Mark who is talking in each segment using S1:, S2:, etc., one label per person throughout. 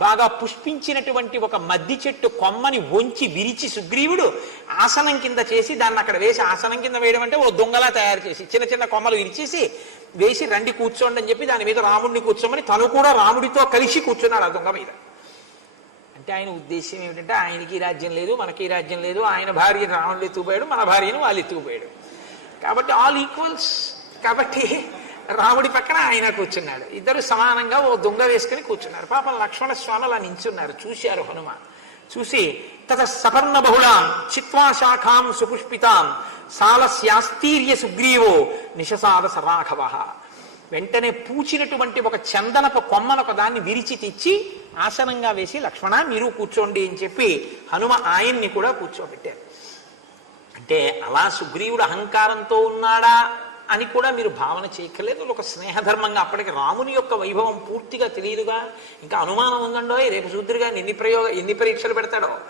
S1: బాగా పుష్పించినటువంటి ఒక మద్ది చెట్టు కొమ్మని వంచి విరిచి సుగ్రీవుడు ఆసనం కింద చేసి దాన్ని అక్కడ వేసి ఆసనం కింద వేయడం అంటే ఓ దొంగలా తయారు చేసి చిన్న చిన్న కొమ్మలు విరిచేసి వేసి రండి కూర్చోండి అని చెప్పి దాని మీద రాముడిని కూర్చోమని తను కూడా రాముడితో కలిసి కూర్చున్నాడు ఆ దొంగ మీద. అంటే ఆయన ఉద్దేశం ఏమిటంటే ఆయనకి రాజ్యం లేదు మనకి రాజ్యం లేదు ఆయన భార్య రాముడు ఎత్తుకుపోయాడు మన భార్యను వాళ్ళు ఎత్తుకుపోయాడు. కాబట్టి ఆల్ ఈక్వల్స్ కాబట్టి రాముడి పక్కన ఆయన కూర్చున్నాడు. ఇద్దరు సమానంగా ఓ దొంగ వేసుకుని కూర్చున్నారు. పాపం లక్ష్మణ స్వామి అలా నించున్నారు. చూశారు హనుమ చూసి తత సపర్ణ బహుళాం చిత్వా శాఖాం సుపుష్పితాం సాలస్యాస్తీర్య సుగ్రీవో నిశసాద సరాఘవ. వెంటనే పూచినటువంటి ఒక చందనపు కొమ్మను ఒక దాన్ని విరిచి తెచ్చి ఆసనంగా వేసి లక్ష్మణ మీరు కూర్చోండి అని చెప్పి హనుమ ఆయన్ని కూడా కూర్చోబెట్టారు. అంటే అలా సుగ్రీవుడు అహంకారంతో ఉన్నాడా? అని కూడా మీరు భావన చేయక్కర్లేదు. ఒక స్నేహధర్మంగా అప్పటికి రాముని యొక్క వైభవం పూర్తిగా తెలియదుగా. ఇంకా అనుమానం ఉందండో? రేపు సూద్రుగా ఎన్ని ప్రయోగ ఎన్ని పరీక్షలు పెడతాడో?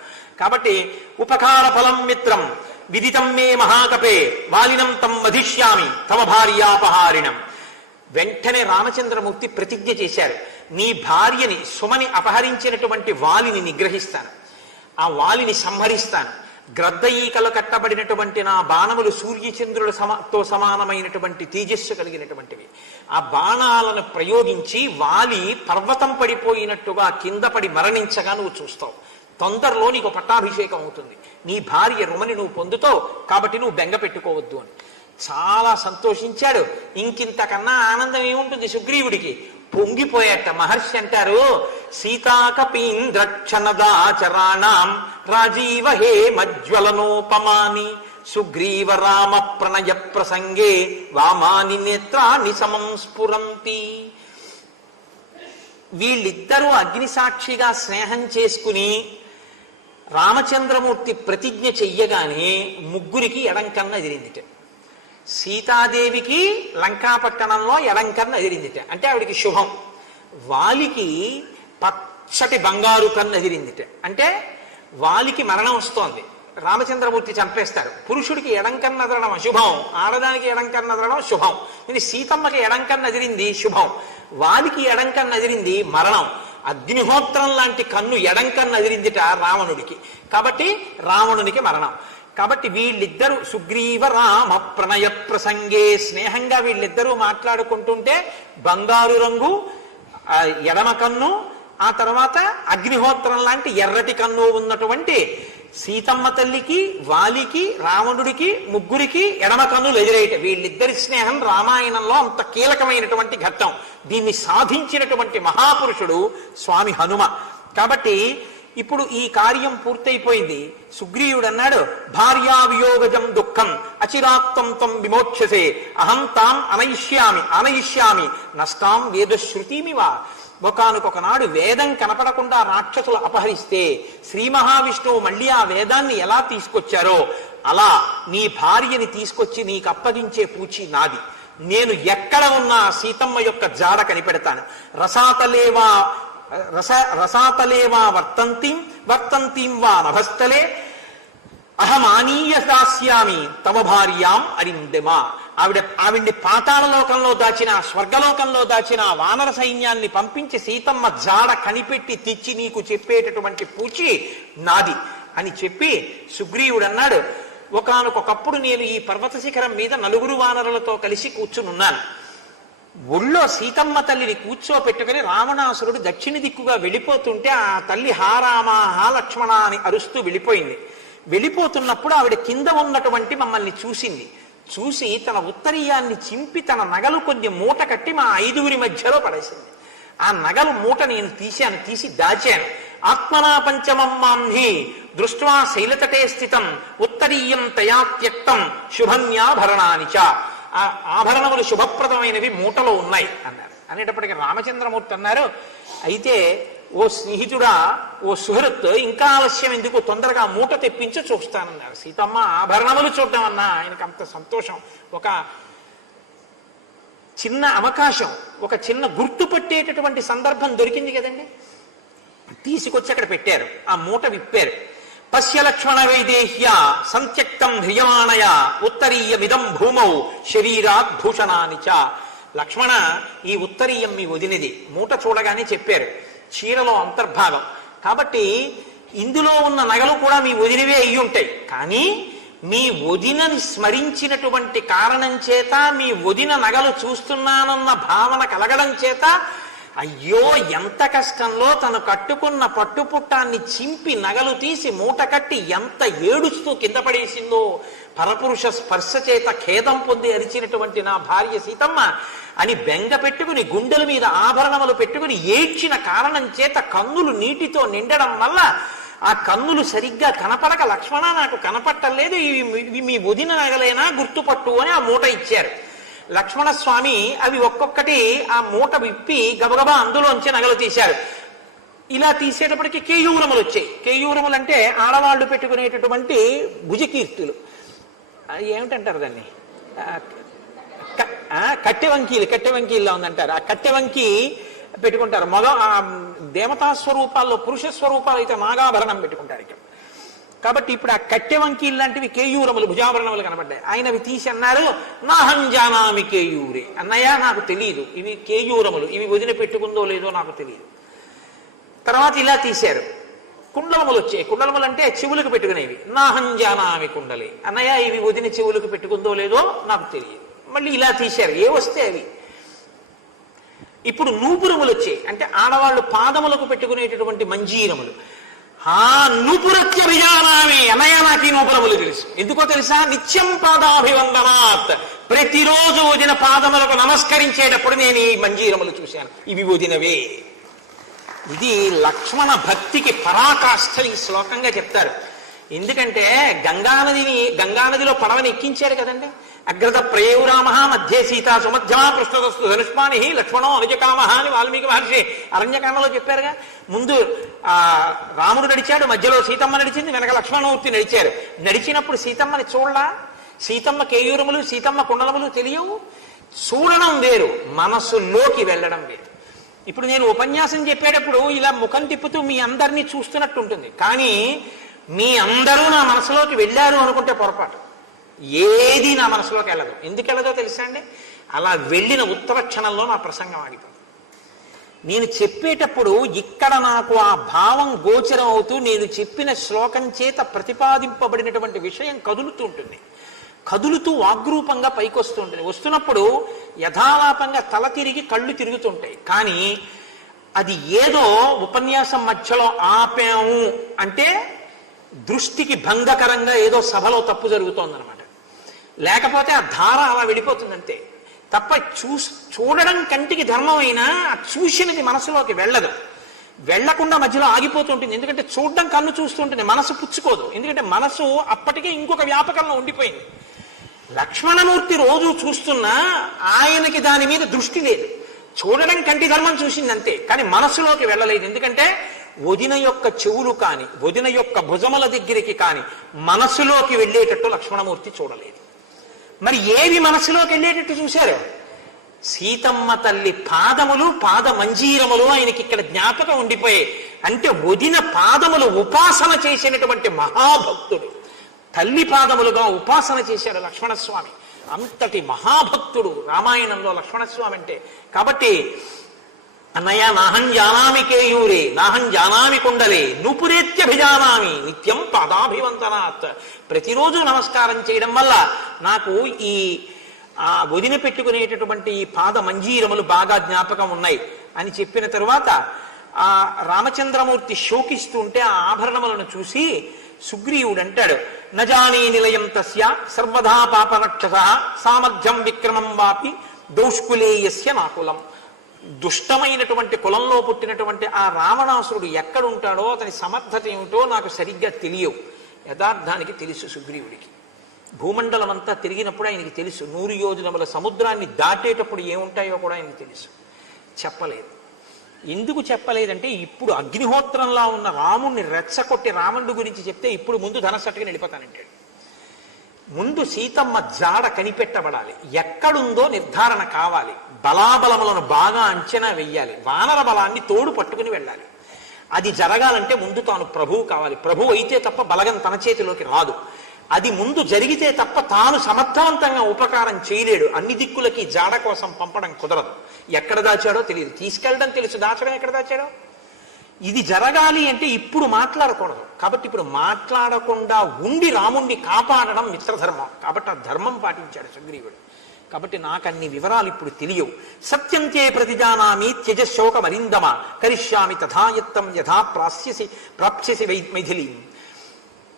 S1: కాబట్టి ఉపకార ఫలం మిత్రం విదితం మే మహాకపే వాలినం తం వధిష్యామి తమ భార్యాపహారిణం. వెంటనే రామచంద్రమూర్తి ప్రతిజ్ఞ చేశారు. నీ భార్యని సుమని అపహరించినటువంటి వాలిని నిగ్రహిస్తాను. ఆ వాలిని సంహరిస్తాను. గ్రద్ద ఈకలు కట్టబడినటువంటి నా బాణములు సూర్యచంద్రుల సమతో సమానమైనటువంటి తేజస్సు కలిగినటువంటివి. ఆ బాణాలను ప్రయోగించి వాలి పర్వతం పడిపోయినట్టుగా కింద పడి మరణించగా నువ్వు చూస్తావు. తొందరలో నీకు పట్టాభిషేకం అవుతుంది. నీ భార్య రుమని నువ్వు పొందుతావు కాబట్టి నువ్వు బెంగ పెట్టుకోవద్దు అని. చాలా సంతోషించాడు. ఇంకింతకన్నా ఆనందం ఏముంటుంది సుగ్రీవుడికి? పొంగిపోయాట మహర్షి అంటారు సీతాకపీంద్రక్షణదాచరాణం రాజీవ హే మజ్వలనోపమాని సుగ్రీవ రామ ప్రణయ ప్రసంగే వామాని నేత్రాన్ని సమం స్ఫురంతి వీళ్ళిద్దరూ అగ్నిసాక్షిగా స్నేహం చేసుకుని రామచంద్రమూర్తి ప్రతిజ్ఞ చెయ్యగానే ముగ్గురికి ఎడంకన్న ఎదిరిందిట. సీతాదేవికి లంకాపట్టణంలో ఎడంకన్న ఎదిరిందిట. అంటే ఆవిడికి శుభం. వాలికి పచ్చటి బంగారు కన్ను ఎదిరిందిట. అంటే వాలికి మరణం వస్తోంది. రామచంద్రమూర్తి చంపేస్తారు. పురుషుడికి ఎడంకన్న ఎదరడం అశుభం. ఆడదానికి ఎడంకన్న ఎదరడం శుభం. ఇది సీతమ్మకి ఎడంకన్న ఎదిరింది శుభం. వాలికి ఎడంకన్న ఎదిరింది మరణం. అగ్నిహోత్రం లాంటి కన్ను ఎడంకన్న ఎదిరిందిట రావణుడికి. కాబట్టి రావణునికి మరణం. కాబట్టి వీళ్ళిద్దరూ సుగ్రీవ రామ ప్రణయ ప్రసంగే స్నేహంగా వీళ్ళిద్దరూ మాట్లాడుకుంటుంటే బంగారు రంగు ఎడమ కన్ను ఆ తర్వాత అగ్నిహోత్రం లాంటి ఎర్రటి కన్ను ఉన్నటువంటి సీతమ్మ తల్లికి వాలికి రావణుడికి ముగ్గురికి ఎడమ కన్నులు ఎదురేయట వీళ్ళిద్దరి స్నేహం రామాయణంలో అంత కీలకమైనటువంటి ఘట్టం. దీన్ని సాధించినటువంటి మహాపురుషుడు స్వామి హనుమ. కాబట్టి ఇప్పుడు ఈ కార్యం పూర్తయిపోయింది. సుగ్రీవుడు అన్నాడు భార్యావియోగజం దుఃఖం అచిరాత్తం తం విమోక్షసే అహం తాం అనయిష్యామి అనయిష్యామి నష్టాం వేదశ్రుతిమివా. ఒకనొక నాడు వేదం కనపడకుండా రాక్షసులు అపహరిస్తే శ్రీ మహావిష్ణువు మళ్ళీ ఆ వేదాన్ని ఎలా తీసుకొచ్చారో అలా నీ భార్యని తీసుకొచ్చి నీకు అప్పగించే పూచి నాది. నేను ఎక్కడ ఉన్నా సీతమ్మ యొక్క జాడ కనిపెడతాను. రసాతలేవా రస రసాతలేవా వర్తంతిం వర్తంతిం వా నభస్థలే. అహమానీయ దాస్యామి తమ భార్యాం అరిందెమా. ఆవిడ ఆవిడ్ని పాతాళలోకంలో దాచిన స్వర్గలోకంలో దాచిన వానర సైన్యాన్ని పంపించి సీతమ్మ జాడ కనిపెట్టి తెచ్చి నీకు చెప్పేటటువంటి పూచి నాది అని చెప్పి సుగ్రీవుడు అన్నాడు ఒకనకొకప్పుడు నేను ఈ పర్వత శిఖరం మీద నలుగురు వానరులతో కలిసి కూర్చునున్నాను. ఒళ్ళో సీతమ్మ తల్లిని కూర్చోపెట్టుకుని రావణాసురుడు దక్షిణ దిక్కుగా వెళ్ళిపోతుంటే ఆ తల్లి హారామ హా లక్ష్మణ అని అరుస్తూ వెళ్ళిపోయింది. వెళ్ళిపోతున్నప్పుడు ఆవిడ కింద ఉన్నటువంటి మమ్మల్ని చూసింది. చూసి తన ఉత్తరీయాన్ని చింపి తన నగలు కొన్ని మూట కట్టి మా ఐదుగురి మధ్యలో పడేసింది. ఆ నగలు మూట నేను తీశాను తీసి దాచాను. ఆత్మనా పంచమం మాంహి దృష్ట్వా శైలతటే స్థితం ఉత్తరీయం తయా త్యక్తం శుభన్యాభరణానిచ చ. ఆ ఆభరణములు శుభప్రదమైనవి మూటలో ఉన్నాయి అన్నారు. అనేటప్పటికీ రామచంద్రమూర్తి అన్నారు అయితే ఓ స్నేహితుడా ఓ సుహృత్ ఇంకా ఆలస్యం ఎందుకు? తొందరగా మూట తెప్పించి చూస్తానన్నారు. సీతమ్మ ఆభరణములు చూడడం అన్నా ఆయనకు అంత సంతోషం ఒక చిన్న అవకాశం ఒక చిన్న గుర్తుపట్టేటటువంటి సందర్భం దొరికింది కదండి. తీసుకొచ్చి అక్కడ పెట్టారు ఆ మూట విప్పారు. పశ్య లక్ష్మణ వైదేహ్య సంత్యక్తం ధ్రియమాణయ ఉత్తరీయమిదం భూమౌ శరీరాత్ భూషణాని చ లక్ష్మణ ఈ ఉత్తరీయం మీ వదినది। మూట చూడగానే చెప్పారు। చీరలో అంతర్భాగం। కాబట్టి ఇందులో ఉన్న నగలు కూడా మీ వదినవే అయి ఉంటాయి। కానీ మీ వదినని స్మరించినటువంటి కారణం చేత మీ వదిన నగలు చూస్తున్నానన్న భావన కలగడం చేత అయ్యో ఎంత కష్టంలో తను కట్టుకున్న పట్టుపుట్టాన్ని చింపి నగలు తీసి మూట కట్టి ఎంత ఏడుస్తూ కింద పడేసిందో. పరపురుష స్పర్శ చేత ఖేదం పొంది అరిచినటువంటి నా భార్య సీతమ్మ అని బెంగ పెట్టుకుని గుండెల మీద ఆభరణములు పెట్టుకుని ఏడ్చిన కారణం చేత కన్నులు నీటితో నిండడం వల్ల ఆ కన్నులు సరిగ్గా కనపడక లక్ష్మణ నాకు కనపట్టలేదు. ఇవి మీ వదిన నగలేనా గుర్తుపట్టు అని ఆ మూట ఇచ్చారు. లక్ష్మణ స్వామి అవి ఒక్కొక్కటి ఆ మూట విప్పి గబగబా అందులోంచి నగలు తీశారు. ఇలా తీసేటప్పటికి కేయూరములు వచ్చాయి. కేయూరములు అంటే ఆడవాళ్ళు పెట్టుకునేటటువంటి భుజకీర్తులు. ఏమిటంటారు దాన్ని? కట్టె వంకీలు కట్టె వంకీల్లో ఉందంటారు. ఆ కట్టె వంకి పెట్టుకుంటారు. మగ దేవతా స్వరూపాల్లో పురుష స్వరూపాలు అయితే నాగాభరణం పెట్టుకుంటారు ఇక్కడ. కాబట్టి ఇప్పుడు ఆ కట్టె వంకీలు లాంటివి కేయూరములు భుజాభరణములు కనబడ్డాయి. ఆయన అవి తీసి అన్నారు నాహం జానామి కేయూరే. అన్నయ్య నాకు తెలియదు ఇవి కేయూరములు. ఇవి వదిన పెట్టుకుందో లేదో నాకు తెలియదు తర్వాత ఇలా తీశారు. కుండలములు వచ్చాయి. కుండలములు అంటే చెవులకు పెట్టుకునేవి. నాహం జానామి కుండలి. అన్నయ్య ఇవి వదిన చెవులకు పెట్టుకుందో లేదో నాకు తెలియదు. మళ్ళీ ఇలా తీశారు. ఏ వస్తే అవి? ఇప్పుడు నూపురములు వచ్చాయి. అంటే ఆడవాళ్ళు పాదములకు పెట్టుకునేటటువంటి మంజీరములు. ఆ నూపురత్యభిజానామి అన్నయ్య నాకు ఈ నూపురములు తెలుసు. ఎందుకో తెలుసా? నిత్యం పాదాభివందనాత్. ప్రతిరోజు వదిన పాదములకు నమస్కరించేటప్పుడు నేను ఈ మంజీరములు చూశాను. ఇవి వదినవే ఇది లక్ష్మణ భక్తికి పరాకాష్ఠ ఈ శ్లోకంగా చెప్తారు. ఎందుకంటే గంగానదిని గంగానదిలో పడవని ఎక్కించారు కదండి? అగ్రత ప్రయోరామ మధ్యే సీతా సుమధ్యమా పృష్ఠదస్తు ధనుష్మాని లక్ష్మణో అనుజకామ అని వాల్మీకి మహర్షి అరణ్యకాండలో చెప్పారుగా. ముందు ఆ రాముడు నడిచాడు మధ్యలో సీతమ్మ నడిచింది వెనక లక్ష్మణమూర్తి నడిచారు. నడిచినప్పుడు సీతమ్మని చూడలా? సీతమ్మ కేయూరములు సీతమ్మ కుండలములు తెలియవు. చూడడం వేరు మనస్సులోకి వెళ్ళడం వేరు. ఇప్పుడు నేను ఉపన్యాసం చెప్పేటప్పుడు ఇలా ముఖం తిప్పుతూ మీ అందరినీ చూస్తున్నట్టు ఉంటుంది కానీ మీ అందరూ నా మనసులోకి వెళ్ళారు అనుకుంటే పొరపాటు. ఏది నా మనసులోకి వెళ్ళదు. ఎందుకు వెళ్ళదో తెలుసా అండి? అలా వెళ్ళిన ఉత్తర క్షణంలో నా ప్రసంగం ఆగిపోయింది. నేను చెప్పేటప్పుడు ఇక్కడ నాకు ఆ భావం గోచరం అవుతూ నేను చెప్పిన శ్లోకం చేత ప్రతిపాదింపబడినటువంటి విషయం కదులుతూ ఉంటుంది. కదులుతూ వాగ్రూపంగా పైకి వస్తూ ఉంటుంది. వస్తున్నప్పుడు యథాలాపంగా తల తిరిగి కళ్ళు తిరుగుతుంటాయి. కానీ అది ఏదో ఉపన్యాసం మధ్యలో ఆపాము అంటే దృష్టికి భంగకరంగా ఏదో సభలో తప్పు జరుగుతోందనమాట లేకపోతే ఆ ధార అలా వెళ్ళిపోతుందంతే. తప్ప చూ చూడడం కంటికి ధర్మమైనా ఆ చూసినది మనసులోకి వెళ్ళదు. వెళ్ళకుండా మధ్యలో ఆగిపోతుంటుంది. ఎందుకంటే చూడడం కన్ను చూస్తుంటుంది. మనసు పుచ్చుకోదు. ఎందుకంటే మనసు అప్పటికే ఇంకొక వ్యాపకంలో ఉండిపోయింది. లక్ష్మణమూర్తి రోజు చూస్తున్నా ఆయనకి దాని మీద దృష్టి లేదు. చూడడం కంటి ధర్మం చూసింది అంతే కానీ మనసులోకి వెళ్ళలేదు. ఎందుకంటే వదిన యొక్క చెవులు కాని వదిన యొక్క భుజముల దగ్గరికి కాని మనసులోకి వెళ్ళేటట్టు లక్ష్మణమూర్తి చూడలేదు. మరి ఏవి మనసులోకి వెళ్ళేటట్టు చూశారు? సీతమ్మ తల్లి పాదములు పాద మంజీరములు ఆయనకి ఇక్కడ జ్ఞాపకం ఉండిపోయాయి అంటే వదిన పాదములు ఉపాసన చేసినటువంటి మహాభక్తుడు. తల్లి పాదములుగా ఉపాసన చేశాడు లక్ష్మణస్వామి. అంతటి మహాభక్తుడు రామాయణంలో లక్ష్మణస్వామి అంటే. కాబట్టి అన్నయ్య నాహం జానామి కేయూరే నాహం జానామి కుండలే నూపురేత్యభిజానామి నిత్యం పాదాభివంతనాత్ ప్రతిరోజు నమస్కారం చేయడం వల్ల నాకు ఈ ఆ వదిన పెట్టుకునేటటువంటి ఈ పాద మంజీరములు బాగా జ్ఞాపకం ఉన్నాయి. అని చెప్పిన తరువాత ఆ రామచంద్రమూర్తి శోకిస్తుంటే ఆ ఆభరణములను చూసి సుగ్రీవుడు అంటాడు నజానీ నిలయం తస్య సర్వదా పాపరక్షస సామర్థ్యం విక్రమం వాపి దౌష్కులేయస్య నాకులం. దుష్టమైనటువంటి కులంలో పుట్టినటువంటి ఆ రావణాసురుడు ఎక్కడుంటాడో అతని సమర్థత ఏమిటో నాకు సరిగ్గా తెలియవు. యథార్థానికి తెలుసు సుగ్రీవుడికి. భూమండలం అంతా తిరిగినప్పుడు ఆయనకి తెలుసు. నూరు యోజనముల సముద్రాన్ని దాటేటప్పుడు ఏముంటాయో కూడా ఆయనకి తెలుసు. చెప్పలేదు. ఎందుకు చెప్పలేదంటే ఇప్పుడు అగ్నిహోత్రంలా ఉన్న రాముణ్ణి రెచ్చగొట్టి రాముడి గురించి చెప్తే ఇప్పుడు ముందు ధనసట్టుకుని వెళ్ళిపోతానంటాడు ముందు సీతమ్మ జాడ కనిపెట్టబడాలి. ఎక్కడుందో నిర్ధారణ కావాలి. బలాబలములను బాగా అంచనా వెయ్యాలి. వానర బలాన్ని తోడు పట్టుకుని వెళ్ళాలి. అది జరగాలంటే ముందు తాను ప్రభువు కావాలి. ప్రభువు అయితే తప్ప బలగం తన చేతిలోకి రాదు. అది ముందు జరిగితే తప్ప తాను సమర్థవంతంగా ఉపకారం చేయలేడు. అన్ని దిక్కులకి జాడ కోసం పంపడం కుదరదు. ఎక్కడ దాచాడో తెలియదు. తీసుకెళ్ళడం తెలుసు. దాచడం ఎక్కడ దాచాడో? ఇది జరగాలి అంటే ఇప్పుడు మాట్లాడకూడదు. కాబట్టి ఇప్పుడు మాట్లాడకుండా ఉండి రాముణ్ణి కాపాడడం మిత్రధర్మం. కాబట్టి ఆ ధర్మం పాటించాడు సుగ్రీవుడు కాబట్టి నాకు అన్ని వివరాలు ఇప్పుడు తెలియవు. సత్యంతే ప్రతిజానామి త్యజశోక మరిందమ కరిష్యామి తథాయత్తం యథా ప్రాస్యసి ప్రాప్స్యసి వై మైథిలి.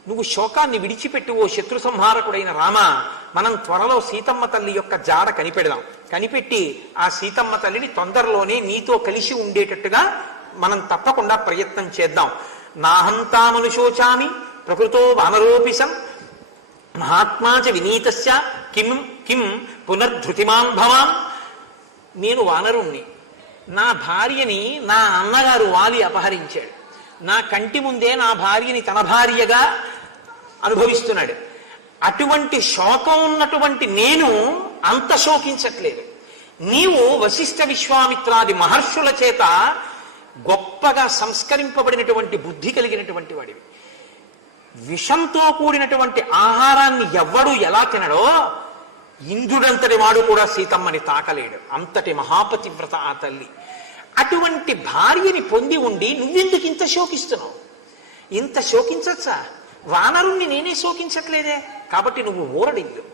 S1: నువ్వు శోకాన్ని విడిచిపెట్టి ఓ శత్రు సంహారకుడైన రామ. మనం త్వరలో సీతమ్మ తల్లి యొక్క జాడ కనిపెడదాం. కనిపెట్టి ఆ సీతమ్మ తల్లిని తొందరలోనే నీతో కలిసి ఉండేటట్టుగా మనం తప్పకుండా ప్రయత్నం చేద్దాం. నాహంతామనుశోచామి ప్రకృతో వానరోపిసం మహాత్మా చ వినీతస్య కిం కిం పునర్ధృతిమాన్ భవాన్ నేను వానరుణ్ణి. నా భార్యని నా అన్నగారు వాలి అపహరించాడు. నా కంటి ముందే నా భార్యని తన భార్యగా అనుభవిస్తున్నాడు. అటువంటి శోకం ఉన్నటువంటి నేను అంత శోకించట్లేదు. నీవు వశిష్ఠ విశ్వామిత్రాది మహర్షుల చేత గొప్పగా సంస్కరింపబడినటువంటి బుద్ధి కలిగినటువంటి వాడివి. విషంతో కూడినటువంటి ఆహారాన్ని ఎవ్వడు ఎలా తినడో ఇంద్రుడంతటి వాడు కూడా సీతమ్మని తాకలేడు. అంతటి మహాపతివ్రత ఆ తల్లి. అటువంటి భార్యని పొంది ఉండి నువ్వెందుకు ఇంత శోకిస్తున్నావు? ఇంత శోకించచ్చా? వానరుణ్ణి నేనే శోకించట్లేదే. కాబట్టి నువ్వు ఊరడిల్లు.